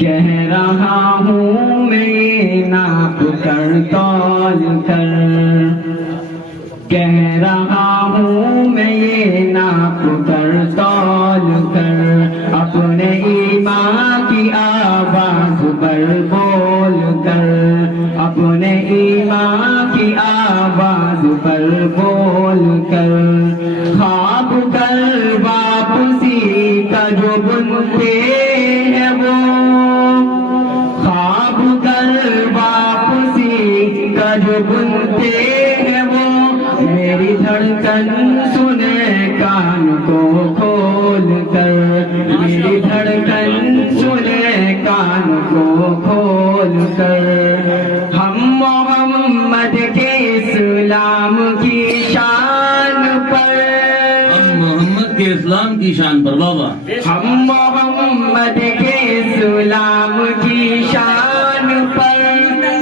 کہہ رہا ہوں میں ناپ کر تول کر، کہہ رہا ہوں میں یہ ناپ کر تول کر، اپنے ایمان کی آواز پر بول کر، اپنے ایمان کی آواز پر بول کر، خواب کر واپسی کا جو بنتے ہیں وہ، خواب کر واپسی کا جو بنتے ہیں وہ، میری دھڑکن سنے کان کو کھول کر، میری دھڑکن سنے کان کو کھول کر، ہم محمد کے اسلام کی شان پر، ہم محمد کے اسلام کی شان پر بابا، ہم محمد کے اسلام کی شان پر،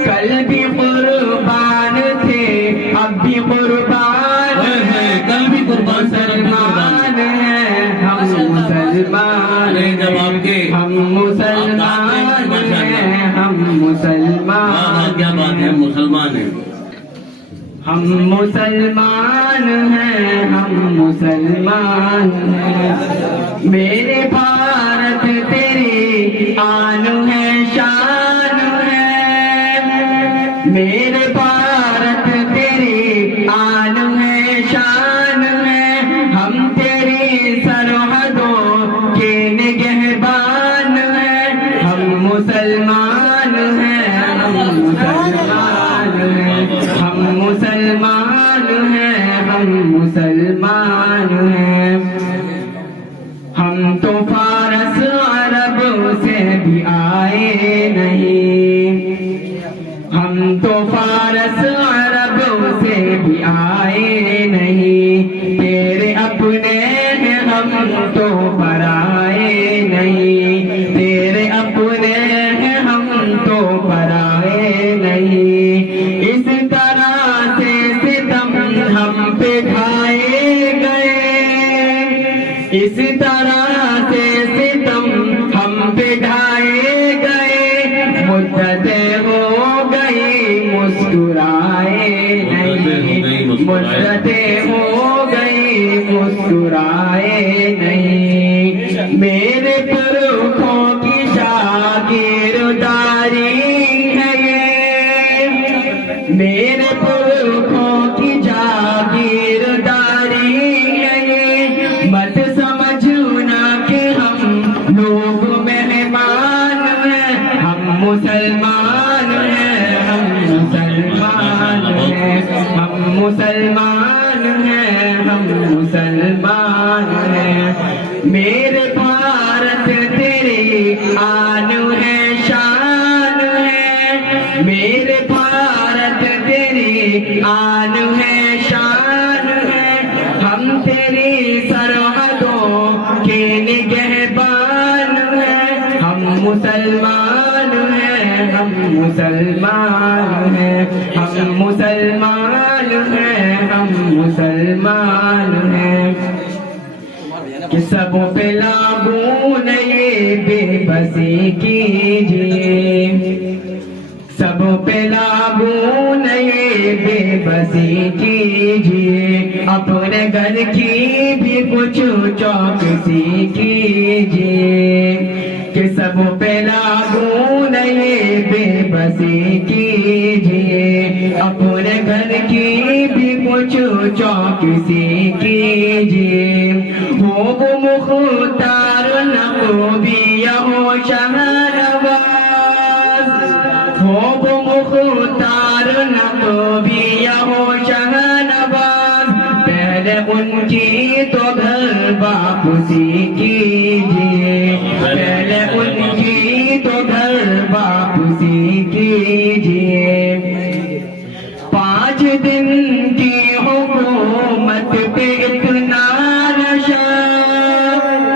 کل بھی قربان تھے اب بھی قربان ہیں، کل بھی قربان مسلمان ہیں ہم مسلمان جب آپ کے ہم مسلمان ہیں، ہم مسلمان، کیا بات ہے، مسلمان ہیں، ہم مسلمان ہیں، ہم مسلمان ہیں، میرے بھارت تیری آن ہے شان ہے، میرے بھارت تیری آن ہے شان ہے، ہم تیری سرحدوں کے نگہبان ہیں، ہم مسلمان ہیں، ہم مسلمان ہیں، ہم مسلمان ہیں، ہم مسلمان ہیں، ہم تو فارس عرب سے بھی آئے نہیں، ہم تو فارس عرب سے بھی آئے نہیں، تیرے اپنے ہیں ہم تو پرائے نہیں، تیرے اپنے ہیں ہم تو پرائے نہیں، اس طرح سے ستم ہم پہ ڈھائے گئے، اس طرح سے ستم ہم پہ ڈھائے گئے، مدتیں ہو گئی مسکرائے نہیں، مدتیں ہو گئی مسکرائے نہیں، میرے پرکھوں کی شاگرداری ہے یہ، میرے پرکھوں کی جاگیرداری ہے یہ، مت سمجھنا کہ ہم لوگ مہمان ہیں، ہم مسلمان ہیں، ہم مسلمان ہیں، ہم مسلمان ہیں، ہم مسلمان ہیں، میرے بھارت تیری آن ہے شان ہے، میرے بھارت تیری آن ہے شان ہے، ہم تیری سرحدوں کے نگہبان ہیں، ہم مسلمان ہیں، ہم مسلمان ہیں، ہم مسلمان ہیں، ہم مسلمان ہیں، کہ سب پہ لاگو نئے بے بسی کیجئے، سب پہ لاگو نئے بے بسی کیجئے، اپنے گھر کی بھی کچھ چوکسی کیجئے، کہ سب پہ لاگو نئے بے بسی کیجئے، اپنے گھر کی بھی کچھ چوکسی کیجئے، ہو وہ مختار نقوبیہ ہو شہنواز، ہو وہ مختار نقوبیہ ہو شہنواز، پہلے ان کی تو گھر واپسی کیجئے، پہلے ان کی تو گھر واپسی کیجئے، 5 دن کی حکومت پہ اتنا نشہ،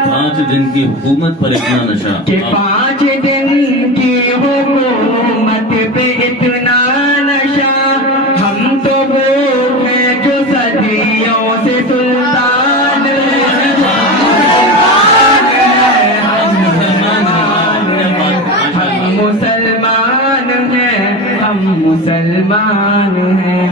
5 دن کی حکومت پر اتنا نشہ، کہ 5 دن کی حکومت پہ اتنا نشہ، ہم تو وہ ہیں جو صدیوں سے سلطان ہیں، ہم مسلمان ہیں، ہم مسلمان ہیں.